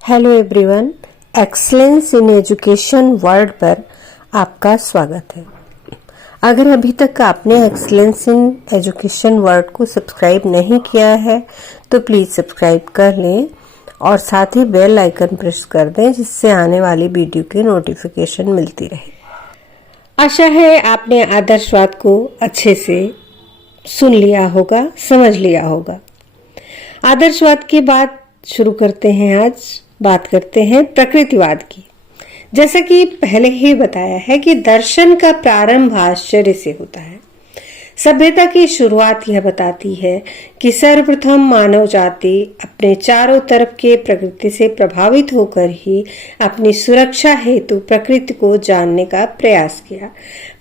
Hello everyone, excellence in education world पर आपका स्वागत है। अगर अभी तक आपने एक्सीलेंस इन एजुकेशन वर्ल्ड को सब्सक्राइब नहीं किया है तो प्लीज़ सब्सक्राइब कर लें और साथ ही बेल आइकन प्रेस कर दें जिससे आने वाली वीडियो की नोटिफिकेशन मिलती रहे। आशा है आपने आदर्शवाद को अच्छे से सुन लिया होगा, समझ लिया होगा। आदर्शवाद की बात शुरू करते हैं। आज बात करते हैं प्रकृतिवाद की। जैसा कि पहले ही बताया है कि दर्शन का प्रारंभ आश्चर्य से होता है। सभ्यता की शुरुआत यह बताती है कि सर्वप्रथम मानव जाति अपने चारों तरफ के प्रकृति से प्रभावित होकर ही अपनी सुरक्षा हेतु प्रकृति को जानने का प्रयास किया।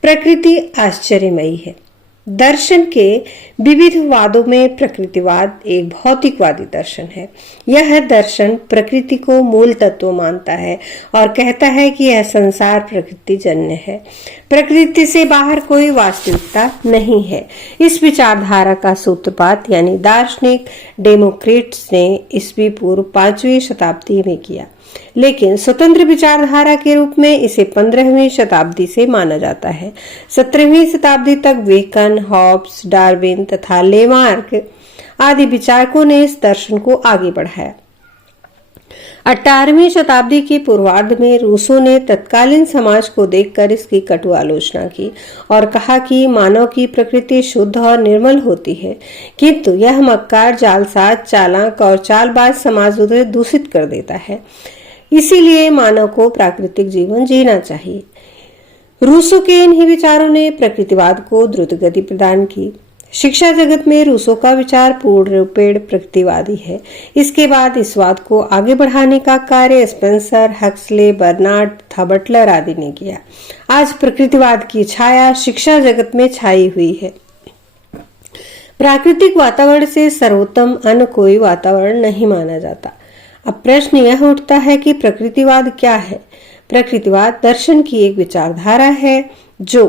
प्रकृति आश्चर्यमयी है। दर्शन के विविध वादों में प्रकृतिवाद एक भौतिकवादी दर्शन है। यह दर्शन प्रकृति को मूल तत्व मानता है और कहता है कि यह संसार प्रकृति जन्य है, प्रकृति से बाहर कोई वास्तविकता नहीं है। इस विचारधारा का सूत्रपात यानी दार्शनिक डेमोक्रिटस ने ईस्वी पूर्व 5वीं शताब्दी में किया, लेकिन स्वतंत्र विचारधारा के रूप में इसे 15वीं शताब्दी से माना जाता है। 17वीं शताब्दी तक बेकन, हॉब्स, डार्विन तथा लेमार्क आदि विचारकों ने इस दर्शन को आगे बढ़ाया। 18वीं शताब्दी के पूर्वार्ध में रूसो ने तत्कालीन समाज को देखकर इसकी कटु आलोचना की और कहा कि मानव की प्रकृति शुद्ध और निर्मल होती है, किंतु यह मक्कार, जालसाज, चालाक और चालबाज समाज उसे दूषित कर देता है। इसीलिए मानव को प्राकृतिक जीवन जीना चाहिए। रूसो के इन्हीं विचारों ने प्रकृतिवाद को द्रुत गति प्रदान की। शिक्षा जगत में रूसो का विचार पूर्ण रूपेण प्रकृतिवादी है। इसके बाद इस वाद को आगे बढ़ाने का कार्य स्पेंसर, हक्सले, बर्नार्ड तथा बटलर आदि ने किया। आज प्रकृतिवाद की छाया शिक्षा जगत में छाई हुई है। प्राकृतिक वातावरण से सर्वोत्तम अन्य कोई वातावरण नहीं माना जाता। अब प्रश्न यह उठता है कि प्रकृतिवाद क्या है? प्रकृतिवाद दर्शन की एक विचारधारा है जो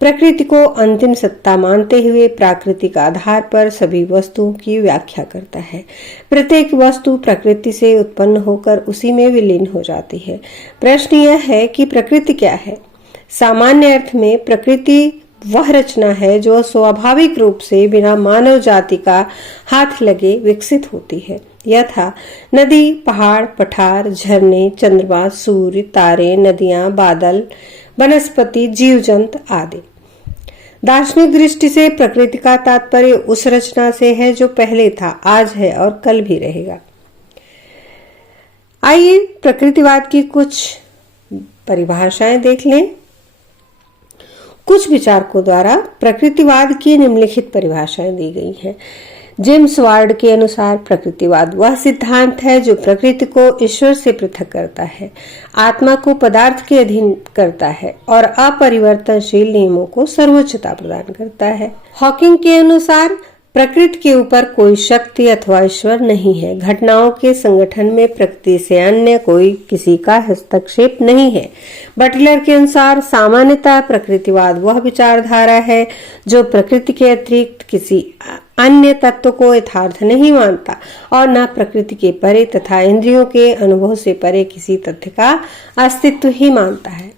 प्रकृति को अंतिम सत्ता मानते हुए प्राकृतिक आधार पर सभी वस्तुओं की व्याख्या करता है। प्रत्येक वस्तु प्रकृति से उत्पन्न होकर उसी में विलीन हो जाती है। प्रश्न यह है कि प्रकृति क्या है? सामान्य अर्थ में प्रकृति वह रचना है जो स्वाभाविक रूप से बिना मानव जाति का हाथ लगे विकसित होती है, यथा नदी, पहाड़, पठार, झरने, चंद्रमा, सूर्य, तारे, नदियां, बादल, वनस्पति, जीव जंतु आदि। दार्शनिक दृष्टि से प्रकृति का तात्पर्य उस रचना से है जो पहले था, आज है और कल भी रहेगा। आइए प्रकृतिवाद की कुछ परिभाषाएं देख लें। कुछ विचारकों द्वारा प्रकृतिवाद की निम्नलिखित परिभाषाएं दी गई हैं। जेम्स वार्ड के अनुसार प्रकृतिवाद वह सिद्धांत है जो प्रकृति को ईश्वर से पृथक करता है, आत्मा को पदार्थ के अधीन करता है और अपरिवर्तनशील नियमों को सर्वोच्चता प्रदान करता है। हॉकिंग के अनुसार प्रकृति के ऊपर कोई शक्ति अथवा ईश्वर नहीं है। घटनाओं के संगठन में प्रकृति से अन्य कोई किसी का हस्तक्षेप नहीं है। बटलर के अनुसार सामान्यतः प्रकृतिवाद वह विचारधारा है जो प्रकृति के अतिरिक्त किसी अन्य तत्व को यथार्थ नहीं मानता और न प्रकृति के परे तथा इंद्रियों के अनुभव से परे किसी तथ्य का अस्तित्व ही मानता है।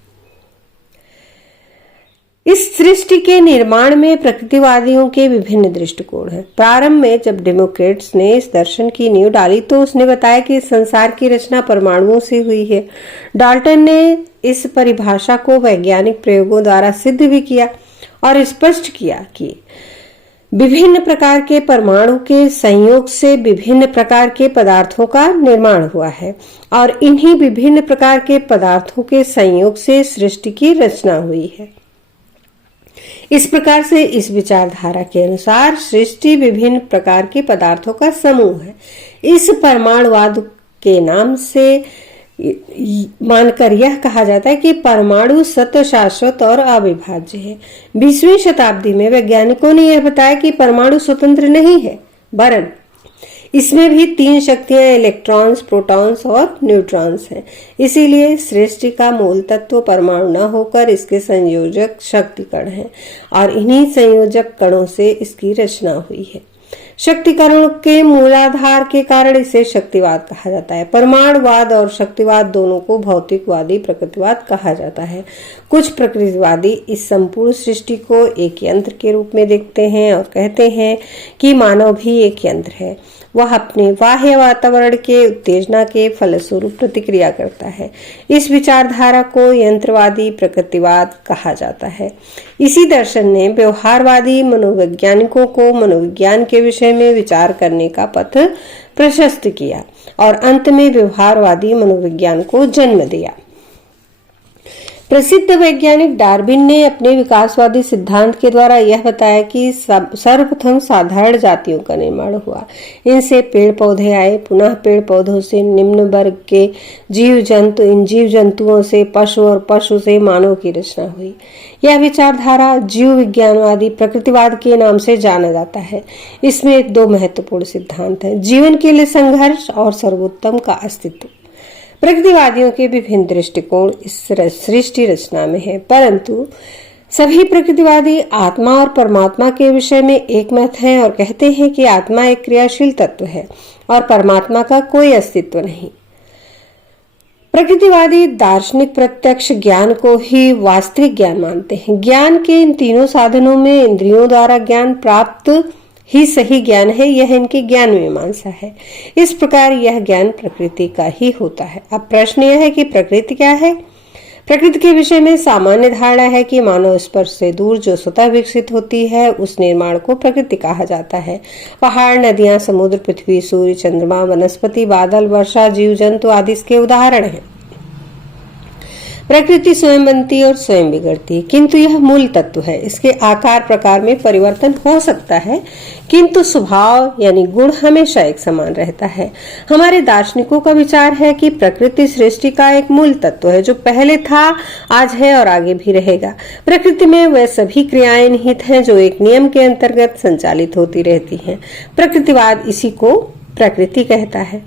इस सृष्टि के निर्माण में प्रकृतिवादियों के विभिन्न दृष्टिकोण हैं। प्रारंभ में जब डेमोक्रेट्स ने इस दर्शन की नींव डाली तो उसने बताया कि संसार की रचना परमाणुओं से हुई है। डाल्टन ने इस परिभाषा को वैज्ञानिक प्रयोगों द्वारा सिद्ध भी किया और स्पष्ट किया कि विभिन्न प्रकार के परमाणु के संयोग से विभिन्न प्रकार के पदार्थों का निर्माण हुआ है और इन्हीं विभिन्न प्रकार के पदार्थों के संयोग से सृष्टि की रचना हुई है। इस प्रकार से इस विचारधारा के अनुसार सृष्टि विभिन्न प्रकार के पदार्थों का समूह है। इस परमाणुवाद के नाम से मानकर यह कहा जाता है कि परमाणु सत्य, शाश्वत और अविभाज्य है। 20वीं शताब्दी में वैज्ञानिकों ने यह बताया कि परमाणु स्वतंत्र नहीं है, वरन इसमें भी 3 शक्तियां इलेक्ट्रॉन्स, प्रोटॉन्स और न्यूट्रॉन्स हैं। इसीलिए सृष्टि का मूल तत्व परमाणु न होकर इसके संयोजक शक्ति कण हैं और इन्हीं संयोजक कणों से इसकी रचना हुई है। शक्तिकरण के मूलाधार के कारण इसे शक्तिवाद कहा जाता है। परमाणुवाद और शक्तिवाद दोनों को भौतिकवादी प्रकृतिवाद कहा जाता है। कुछ प्रकृतिवादी इस संपूर्ण सृष्टि को एक यंत्र के रूप में देखते हैं और कहते हैं कि मानव भी एक यंत्र है। वह अपने बाह्य वातावरण के उत्तेजना के फलस्वरूप प्रतिक्रिया करता है। इस विचारधारा को यंत्रवादी प्रकृतिवाद कहा जाता है। इसी दर्शन ने व्यवहारवादी मनोवैज्ञानिकों को मनोविज्ञान के विषय में विचार करने का पथ प्रशस्त किया और अंत में व्यवहारवादी मनोविज्ञान को जन्म दिया। प्रसिद्ध वैज्ञानिक डार्विन ने अपने विकासवादी सिद्धांत के द्वारा यह बताया कि सर्वप्रथम साधारण जातियों का निर्माण हुआ। इनसे पेड़ पौधे आए, पुनः पेड़ पौधों से निम्न वर्ग के जीव जंतु, इन जीव जंतुओं से पशु और पशु से मानव की रचना हुई। यह विचारधारा जीव विज्ञानवादी प्रकृतिवाद के नाम से जाना जाता है। इसमें दो महत्वपूर्ण सिद्धांत हैं: जीवन के लिए संघर्ष और सर्वोत्तम का अस्तित्व। प्रकृतिवादियों के विभिन्न दृष्टिकोण इस सृष्टि रचना में है, परंतु सभी प्रकृतिवादी आत्मा और परमात्मा के विषय में एकमत हैं और कहते हैं कि आत्मा एक क्रियाशील तत्व है और परमात्मा का कोई अस्तित्व नहीं। प्रकृतिवादी दार्शनिक प्रत्यक्ष ज्ञान को ही वास्तविक ज्ञान मानते हैं। ज्ञान के इन तीनों साधनों में इंद्रियों द्वारा ज्ञान प्राप्त ही सही ज्ञान है, यह इनकी ज्ञान मीमांसा है। इस प्रकार यह ज्ञान प्रकृति का ही होता है। अब प्रश्न यह है कि प्रकृति क्या है? प्रकृति के विषय में सामान्य धारणा है कि मानव स्पर्श से दूर जो स्वतः विकसित होती है उस निर्माण को प्रकृति कहा जाता है। पहाड़, नदियां, समुद्र, पृथ्वी, सूर्य, चंद्रमा, वनस्पति, बादल, वर्षा, जीव जंतु आदि इसके उदाहरण हैं। प्रकृति स्वयं बनती और स्वयं बिगड़ती है, किंतु यह मूल तत्व है। इसके आकार प्रकार में परिवर्तन हो सकता है, किंतु स्वभाव यानी गुण हमेशा एक समान रहता है। हमारे दार्शनिकों का विचार है कि प्रकृति सृष्टि का एक मूल तत्व है जो पहले था, आज है और आगे भी रहेगा। प्रकृति में वह सभी क्रियाएं निहित हैं जो एक नियम के अंतर्गत संचालित होती रहती हैं। प्रकृतिवाद इसी को प्रकृति कहता है।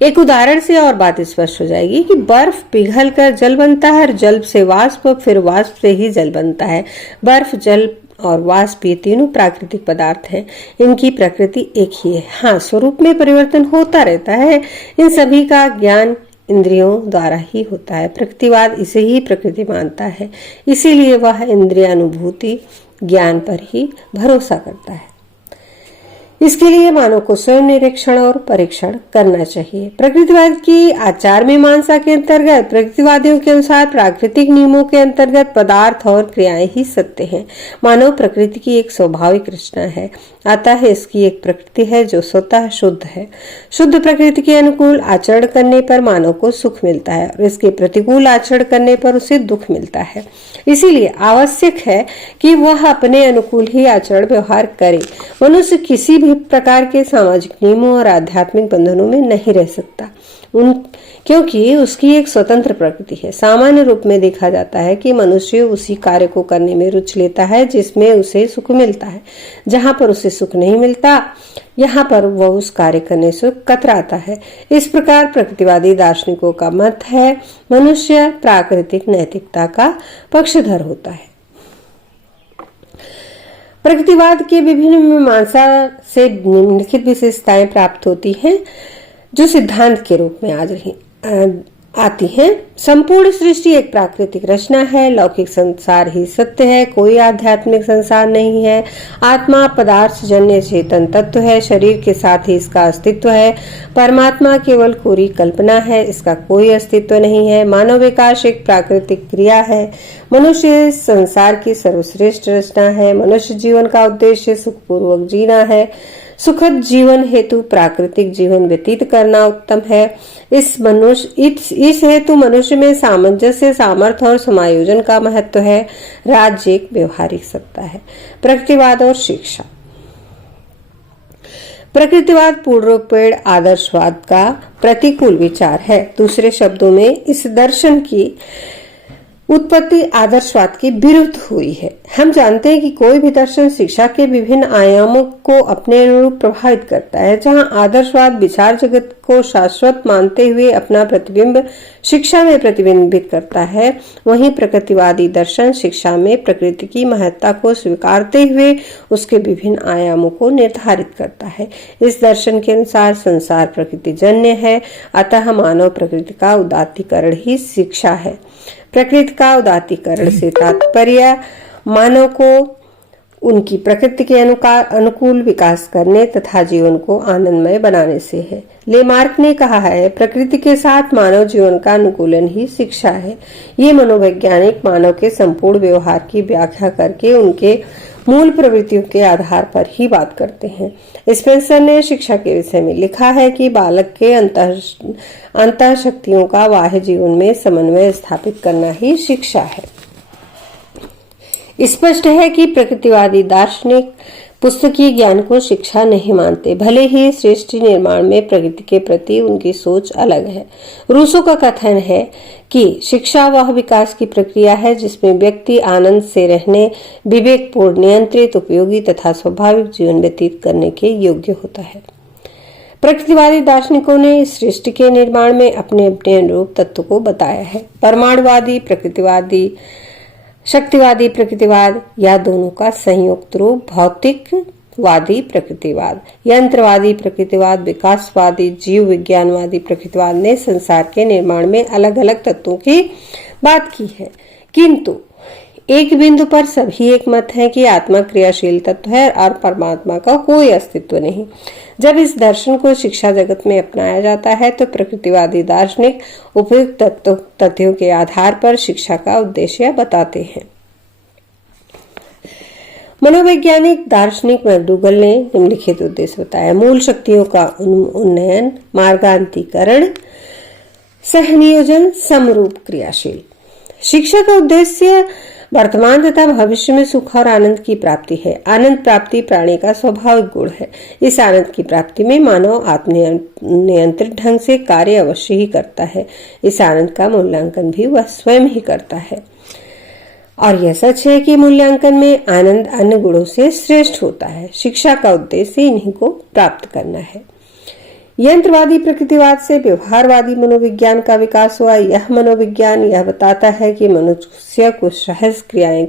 एक उदाहरण से और बात स्पष्ट हो जाएगी कि बर्फ पिघलकर जल बनता है और जल से वाष्प, फिर वाष्प से ही जल बनता है। बर्फ, जल और वाष्प ये तीनों प्राकृतिक पदार्थ हैं। इनकी प्रकृति एक ही है। हाँ, स्वरूप में परिवर्तन होता रहता है। इन सभी का ज्ञान इंद्रियों द्वारा ही होता है। प्रकृतिवाद इसे ही प्रकृति मानता है, इसीलिए वह इंद्रियानुभूति ज्ञान पर ही भरोसा करता है। इसके लिए मानव को स्वयं निरीक्षण और परीक्षण करना चाहिए। प्रकृतिवाद की आचार मीमांसा के अंतर्गत प्रकृतिवादियों के अनुसार प्राकृतिक नियमों के अंतर्गत पदार्थ और क्रियाएं ही सत्य हैं। मानव प्रकृति की एक स्वाभाविक रचना है, अतः इसकी एक प्रकृति है जो स्वतः शुद्ध है। शुद्ध प्रकृति के अनुकूल आचरण करने पर मानव को सुख मिलता है और इसके प्रतिकूल आचरण करने पर उसे दुख मिलता है। इसीलिए आवश्यक है कि वह अपने अनुकूल ही आचरण व्यवहार करे। मनुष्य किसी भी प्रकार के सामाजिक नियमों और आध्यात्मिक बंधनों में नहीं रह सकता, क्योंकि उसकी एक स्वतंत्र प्रकृति है। सामान्य रूप में देखा जाता है कि मनुष्य उसी कार्य को करने में रुचि लेता है जिसमें उसे सुख मिलता है। जहाँ पर उसे सुख नहीं मिलता, यहाँ पर वह उस कार्य करने से कतराता है। इस प्रकार प्रकृतिवादी दार्शनिकों का मत है मनुष्य प्राकृतिक नैतिकता का पक्षधर होता है। प्रकृतिवाद के विभिन्न मीमांसा से निम्नलिखित विशेषताएं प्राप्त होती हैं जो सिद्धांत के रूप में आती हैं। संपूर्ण सृष्टि एक प्राकृतिक रचना है। लौकिक संसार ही सत्य है, कोई आध्यात्मिक संसार नहीं है। आत्मा पदार्थ जन्य चेतन तत्व है, शरीर के साथ ही इसका अस्तित्व है। परमात्मा केवल कोरी कल्पना है, इसका कोई अस्तित्व नहीं है। मानव विकास एक प्राकृतिक क्रिया है। मनुष्य संसार की सर्वश्रेष्ठ रचना है। मनुष्य जीवन का उद्देश्य सुखपूर्वक जीना है। सुखद जीवन हेतु प्राकृतिक जीवन व्यतीत करना उत्तम है। इस हेतु मनुष्य में सामंजस्य, सामर्थ्य और समायोजन का महत्व है। राज्य एक व्यवहारिक सत्ता है। प्रकृतिवाद और शिक्षा। प्रकृतिवाद पूर्णरूपेण आदर्शवाद का प्रतिकूल विचार है। दूसरे शब्दों में इस दर्शन की उत्पत्ति आदर्शवाद के विरुद्ध हुई है। हम जानते हैं कि कोई भी दर्शन शिक्षा के विभिन्न आयामों को अपने अनुरूप प्रभावित करता है। जहां आदर्शवाद विचार जगत को शाश्वत मानते हुए अपना प्रतिबिंब शिक्षा में प्रतिबिंबित करता है, वहीं प्रकृतिवादी दर्शन शिक्षा में प्रकृति की महत्ता को स्वीकारते हुए उसके विभिन्न आयामों को निर्धारित करता है। इस दर्शन के अनुसार संसार प्रकृतिजन्य है, अतः मानव प्रकृति का उदात्तीकरण ही शिक्षा है। प्रकृति का उदात्तीकरण से तात्पर्य मानव को उनकी प्रकृति के अनुकूल विकास करने तथा जीवन को आनंदमय बनाने से है। लेमार्क ने कहा है, प्रकृति के साथ मानव जीवन का अनुकूलन ही शिक्षा है। ये मनोवैज्ञानिक मानव के संपूर्ण व्यवहार की व्याख्या करके उनके मूल प्रवृत्तियों के आधार पर ही बात करते हैं। स्पेंसर ने शिक्षा के विषय में लिखा है कि बालक के अंतः शक्तियों का बाह्य जीवन में समन्वय स्थापित करना ही शिक्षा है। स्पष्ट है कि प्रकृतिवादी दार्शनिक पुस्तकीय ज्ञान को शिक्षा नहीं मानते, भले ही सृष्टि निर्माण में प्रकृति के प्रति उनकी सोच अलग है। रूसो का कथन है कि शिक्षा वह विकास की प्रक्रिया है जिसमें व्यक्ति आनंद से रहने, विवेकपूर्ण, नियंत्रित, उपयोगी तथा स्वाभाविक जीवन व्यतीत करने के योग्य होता है। प्रकृतिवादी दार्शनिकों ने इस सृष्टि के निर्माण में अपने अपने अनुरूप तत्व को बताया है। परमाणुवादी प्रकृतिवादी, शक्तिवादी प्रकृतिवाद या दोनों का संयुक्त रूप भौतिकवादी प्रकृतिवाद, यंत्रवादी प्रकृतिवाद, विकासवादी जीव विज्ञानवादी प्रकृतिवाद ने संसार के निर्माण में अलग अलग तत्वों की बात की है, किंतु एक बिंदु पर सभी एक मत है कि आत्मा क्रियाशील तत्व है और परमात्मा का कोई अस्तित्व नहीं। जब इस दर्शन को शिक्षा जगत में अपनाया जाता है तो प्रकृतिवादी दार्शनिक उपयुक्त तथ्यों के आधार पर शिक्षा का उद्देश्य बताते हैं। मनोवैज्ञानिक दार्शनिक मैकडूगल ने निम्नलिखित उद्देश्य बताया: मूल शक्तियों का उन्नयन, मार्गांतरीकरण, सहनियोजन, समरूप, क्रियाशील। शिक्षा का उद्देश्य वर्तमान तथा भविष्य में सुख और आनंद की प्राप्ति है। आनंद प्राप्ति प्राणी का स्वाभाविक गुण है। इस आनंद की प्राप्ति में मानव आत्मनियंत्रित ढंग से कार्य अवश्य ही करता है। इस आनंद का मूल्यांकन भी वह स्वयं ही करता है, और यह सच है कि मूल्यांकन में आनंद अन्य गुणों से श्रेष्ठ होता है। शिक्षा का उद्देश्य इन्हीं को प्राप्त करना है। यंत्रवादी प्रकृतिवाद से व्यवहारवादी मनोविज्ञान का विकास हुआ। यह मनोविज्ञान यह बताता है कि मनुष्य कुछ सहज क्रियाएं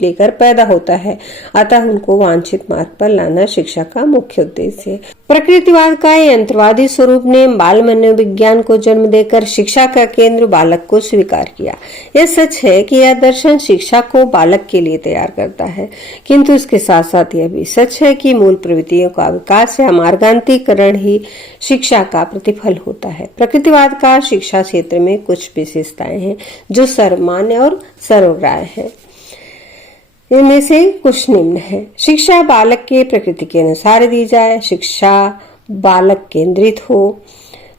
लेकर पैदा होता है, अतः उनको वांछित मार्ग पर लाना शिक्षा का मुख्य उद्देश्य है। प्रकृतिवाद का यंत्रवादी स्वरूप ने बाल मनोविज्ञान को जन्म देकर शिक्षा का केंद्र बालक को स्वीकार किया। यह सच है कि यह दर्शन शिक्षा को बालक के लिए तैयार करता है, किंतु इसके साथ साथ यह भी सच है कि मूल प्रवृत्तियों का विकास या मार्गांतरीकरण ही शिक्षा का प्रतिफल होता है। प्रकृतिवाद का शिक्षा क्षेत्र में कुछ विशेषताएं हैं जो सर्वमान्य और सर्वग्राह्य है। इनमें से कुछ निम्न है: शिक्षा बालक के प्रकृति के अनुसार दी जाए, शिक्षा बालक केंद्रित हो,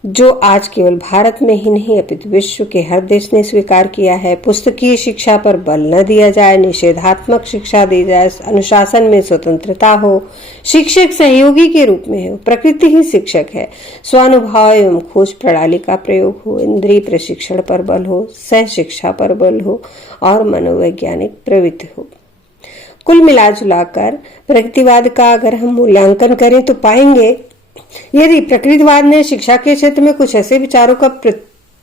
जो आज केवल भारत में ही नहीं अपितु विश्व के हर देश ने स्वीकार किया है। पुस्तकीय शिक्षा पर बल न दिया जाए, निषेधात्मक शिक्षा दी जाए, अनुशासन में स्वतंत्रता हो, शिक्षक सहयोगी के रूप में हो, प्रकृति ही शिक्षक है, स्वानुभव एवं खोज प्रणाली का प्रयोग हो, इंद्रिय प्रशिक्षण पर बल हो, सह शिक्षा पर बल हो और मनोवैज्ञानिक प्रवृत्ति हो। कुल मिलाजुलाकर प्रकृतिवाद का अगर हम मूल्यांकन करें तो पाएंगे, यदि प्रकृतिवाद ने शिक्षा के क्षेत्र में कुछ ऐसे विचारों का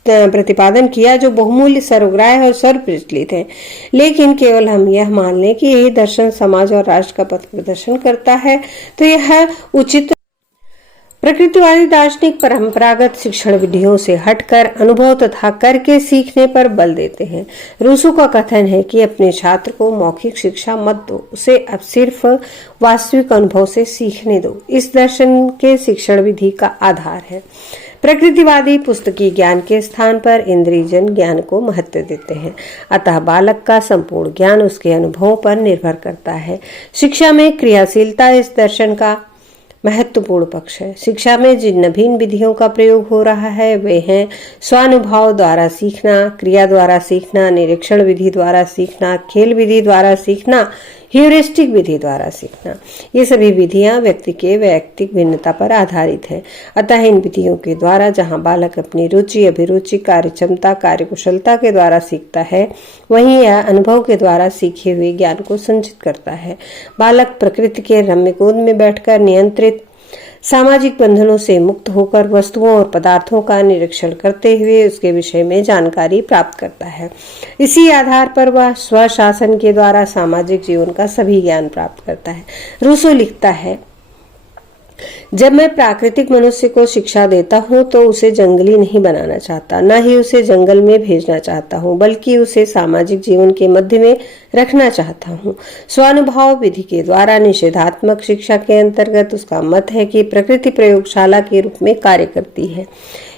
प्रतिपादन किया जो बहुमूल्य, सर्वग्राह्य और सर्वप्रचलित हैं, लेकिन केवल हम यह मान लें कि यही दर्शन समाज और राष्ट्र का पथ प्रदर्शन करता है, तो यह उचित। प्रकृतिवादी दार्शनिक परंपरागत शिक्षण विधियों से हटकर अनुभव तथा करके सीखने पर बल देते हैं। रूसो का कथन है कि अपने छात्र को मौखिक शिक्षा मत दो, उसे अब सिर्फ वास्तविक अनुभव से सीखने दो। इस दर्शन के शिक्षण विधि का आधार है। प्रकृतिवादी पुस्तकीय ज्ञान के स्थान पर इंद्रियजन्य ज्ञान को महत्व देते हैं, अतः बालक का संपूर्ण ज्ञान उसके अनुभवों पर निर्भर करता है। शिक्षा में क्रियाशीलता इस दर्शन का महत्वपूर्ण पक्ष है। शिक्षा में जिन नवीन विधियों का प्रयोग हो रहा है वे हैं स्वानुभव द्वारा सीखना, क्रिया द्वारा सीखना, निरीक्षण विधि द्वारा सीखना, खेल विधि द्वारा सीखना ह्यूरिस्टिक विधि द्वारा सीखना। ये सभी विधियां व्यक्ति के वैयक्तिक भिन्नता पर आधारित है, अतः इन विधियों के द्वारा जहां बालक अपनी रुचि, अभिरुचि, कार्य क्षमता, कार्यकुशलता के द्वारा सीखता है, वहीं यह अनुभव के द्वारा सीखे हुए ज्ञान को संचित करता है। बालक प्रकृति के रम्य गोद में बैठकर नियंत्रित सामाजिक बंधनों से मुक्त होकर वस्तुओं और पदार्थों का निरीक्षण करते हुए उसके विषय में जानकारी प्राप्त करता है। इसी आधार पर वह स्वशासन के द्वारा सामाजिक जीवन का सभी ज्ञान प्राप्त करता है। रूसो लिखता है, जब मैं प्राकृतिक मनुष्य को शिक्षा देता हूँ तो उसे जंगली नहीं बनाना चाहता, न ही उसे जंगल में भेजना चाहता हूँ, बल्कि उसे सामाजिक जीवन के मध्य में रखना चाहता हूँ। स्वानुभाव विधि के द्वारा निषेधात्मक शिक्षा के अंतर्गत उसका मत है कि प्रकृति प्रयोगशाला के रूप में कार्य करती है।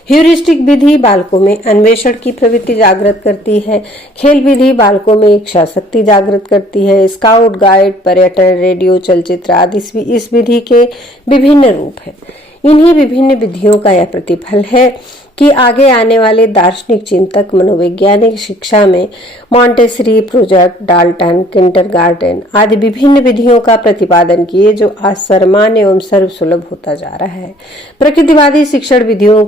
ह्यूरिस्टिक विधि बालकों में अन्वेषण की प्रवृत्ति जागृत करती है। खेल विधि बालकों में इच्छा शक्ति जागृत करती है। स्काउट गाइड, पर्यटन, रेडियो, चलचित्र आदि इस विधि के विभिन्न रूप हैं। इन्हीं विभिन्न विधियों का यह प्रतिफल है कि आगे आने वाले दार्शनिक चिंतक मनोवैज्ञानिक शिक्षा में मॉन्टेसरी, प्रोजेक्ट, डाल्टन, किंडरगार्टन आदि विभिन्न विधियों का प्रतिपादन किए, जो आज सर्वमान्य एवं सर्वसुलभ होता जा रहा है। प्रकृतिवादी शिक्षण विधियों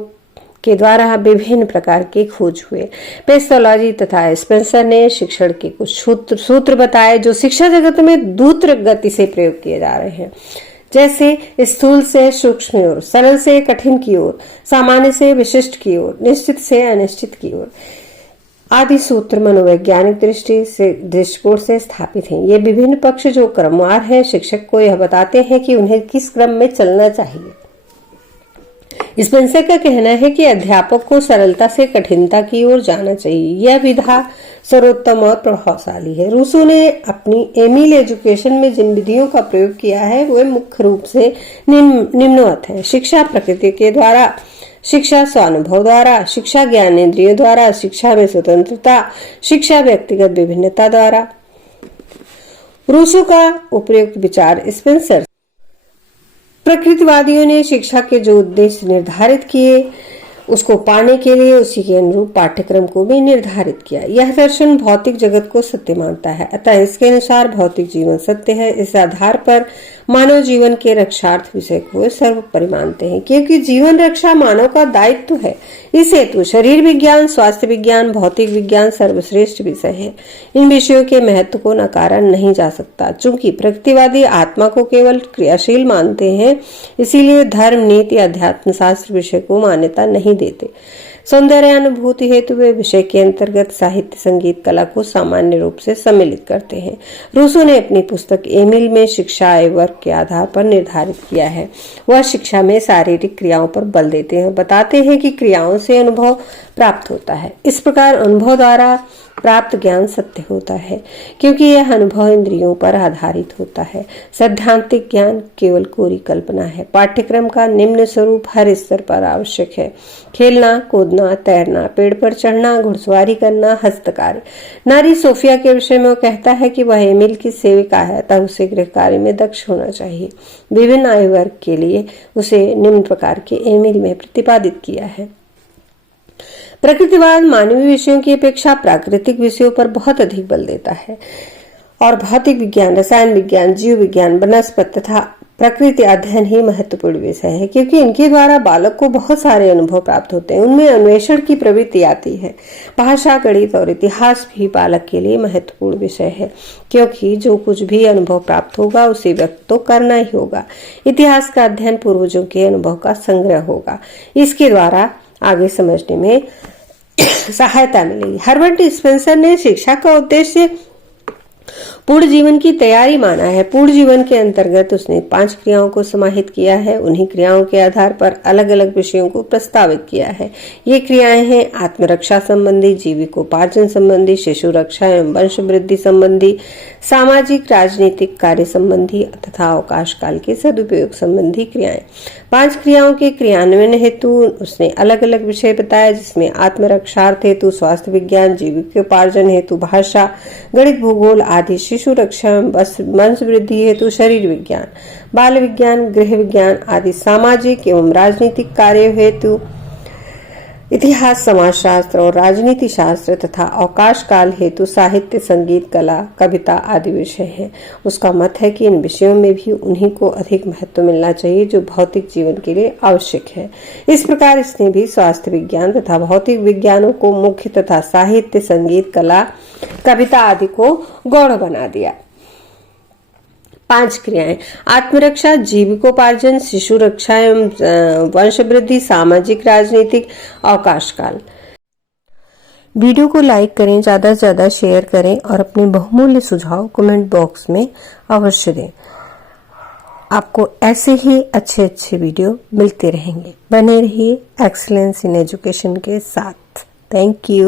के द्वारा विभिन्न प्रकार के खोज हुए। पेस्टोलॉजी तथा स्पेंसर ने शिक्षण के कुछ सूत्र बताए जो शिक्षा जगत में द्रुत गति से प्रयोग किए जा रहे हैं, जैसे स्थूल से सूक्ष्म की ओर, सरल से कठिन की ओर, सामान्य से विशिष्ट की ओर, निश्चित से अनिश्चित की ओर आदि सूत्र मनोवैज्ञानिक दृष्टिकोण से स्थापित हैं। ये विभिन्न पक्ष जो क्रमवार हैं, शिक्षक को यह बताते हैं कि उन्हें किस क्रम में चलना चाहिए। स्पेंसर का कहना है कि अध्यापक को सरलता से कठिनता की ओर जाना चाहिए। यह विधा सर्वोत्तम और प्रभावशाली है। रूसो ने अपनी एमिल एजुकेशन में जिन विधियों का प्रयोग किया है वे मुख्य रूप से निम्नवत है। शिक्षा प्रकृति के द्वारा, शिक्षा स्वानुभव द्वारा, शिक्षा ज्ञानेंद्रियों द्वारा, शिक्षा में स्वतंत्रता, शिक्षा व्यक्तिगत विभिन्नता द्वारा। रूसो का उपयुक्त विचार स्पेंसर। प्रकृतिवादियों ने शिक्षा के जो उद्देश्य निर्धारित किए उसको पाने के लिए उसी के अनुरूप पाठ्यक्रम को भी निर्धारित किया। यह दर्शन भौतिक जगत को सत्य मानता है, अतः इसके अनुसार भौतिक जीवन सत्य है। इस आधार पर मानव जीवन के रक्षार्थ विषय को सर्वोपरि मानते हैं, क्योंकि जीवन रक्षा मानव का दायित्व है। इस हेतु शरीर विज्ञान, स्वास्थ्य विज्ञान, भौतिक विज्ञान सर्वश्रेष्ठ विषय है। इन विषयों के महत्व को नकारा नहीं जा सकता। चूंकि प्रकृतिवादी आत्मा को केवल क्रियाशील मानते हैं, इसीलिए धर्म, नीति, अध्यात्म शास्त्र विषय को मान्यता नहीं देते। सौंदर्य अनुभूति हेतु वे विषय के अंतर्गत साहित्य, संगीत, कला को सामान्य रूप से सम्मिलित करते हैं। रूसो ने अपनी पुस्तक एमिल में शिक्षा आय वर्ग के आधार पर निर्धारित किया है। वह शिक्षा में शारीरिक क्रियाओं पर बल देते हैं, बताते हैं कि क्रियाओं से अनुभव प्राप्त होता है। इस प्रकार अनुभव द्वारा प्राप्त ज्ञान सत्य होता है, क्योंकि यह अनुभव इंद्रियों पर आधारित होता है। सैद्धांतिक ज्ञान केवल कोरी कल्पना है। पाठ्यक्रम का निम्न स्वरूप हर स्तर पर आवश्यक है। खेलना, कूदना, तैरना, पेड़ पर चढ़ना, घुड़सवारी करना, हस्तकार्य। नारी सोफिया के विषय में वो कहता है कि वह एमिल की सेविका है, तब उसे गृह कार्य में दक्ष होना चाहिए। विभिन्न आयु वर्ग के लिए उसे निम्न प्रकार के एमिल में प्रतिपादित किया है। प्रकृतिवाद मानवीय विषयों की अपेक्षा प्राकृतिक विषयों पर बहुत अधिक बल देता है और भौतिक विज्ञान, रसायन विज्ञान, जीव विज्ञान, वनस्पति तथा प्रकृति अध्ययन ही महत्वपूर्ण विषय है, क्योंकि इनके द्वारा बालक को बहुत सारे अनुभव प्राप्त होते हैं। उनमें अन्वेषण की प्रवृत्ति आती है। भाषा, गणित और इतिहास भी बालक के लिए महत्वपूर्ण विषय है, क्योंकि जो कुछ भी अनुभव प्राप्त होगा उसे व्यक्त तो करना ही होगा। इतिहास का अध्ययन पूर्वजों के अनुभव का संग्रह होगा। इसके द्वारा आगे समझने में सहायता मिलेगी। हर्बर्ट स्पेंसर ने शिक्षा का उद्देश्य पूर्ण जीवन की तैयारी माना है। पूर्ण जीवन के अंतर्गत उसने 5 क्रियाओं को समाहित किया है। उन्हीं क्रियाओं के आधार पर अलग अलग विषयों को प्रस्तावित किया है। ये क्रियाएं हैं आत्मरक्षा संबंधी, जीविकोपार्जन संबंधी, शिशु रक्षा एवं वंश वृद्धि संबंधी, सामाजिक राजनीतिक कार्य संबंधी तथा अवकाश काल के सदुपयोग संबंधी क्रियाएं। 5 क्रियाओं के क्रियान्वयन हेतु उसने अलग अलग विषय बताया, जिसमें आत्मरक्षार्थ हेतु स्वास्थ्य विज्ञान, जीविकोपार्जन हेतु भाषा, गणित, भूगोल आदि, शिशु रक्षा, वंश वृद्धि हेतु शरीर विज्ञान, बाल विज्ञान, गृह विज्ञान आदि, सामाजिक एवं राजनीतिक कार्य हेतु इतिहास, समाजशास्त्र और राजनीति शास्त्र तथा अवकाश काल हेतु साहित्य, संगीत, कला, कविता आदि विषय हैं। उसका मत है कि इन विषयों में भी उन्हीं को अधिक महत्व मिलना चाहिए जो भौतिक जीवन के लिए आवश्यक है। इस प्रकार इसने भी स्वास्थ्य विज्ञान तथा भौतिक विज्ञानों को मुख्य तथा साहित्य, संगीत, कला, कविता आदि को गौण बना दिया। 5 क्रियाएं: आत्मरक्षा, जीविकोपार्जन, शिशु रक्षा एवं वंश वृद्धि, सामाजिक, राजनीतिक, अवकाश काल। वीडियो को लाइक करें, ज्यादा से ज्यादा शेयर करें और अपने बहुमूल्य सुझाव कमेंट बॉक्स में अवश्य दें। आपको ऐसे ही अच्छे वीडियो मिलते रहेंगे। बने रहिए एक्सीलेंस इन एजुकेशन के साथ। Thank you.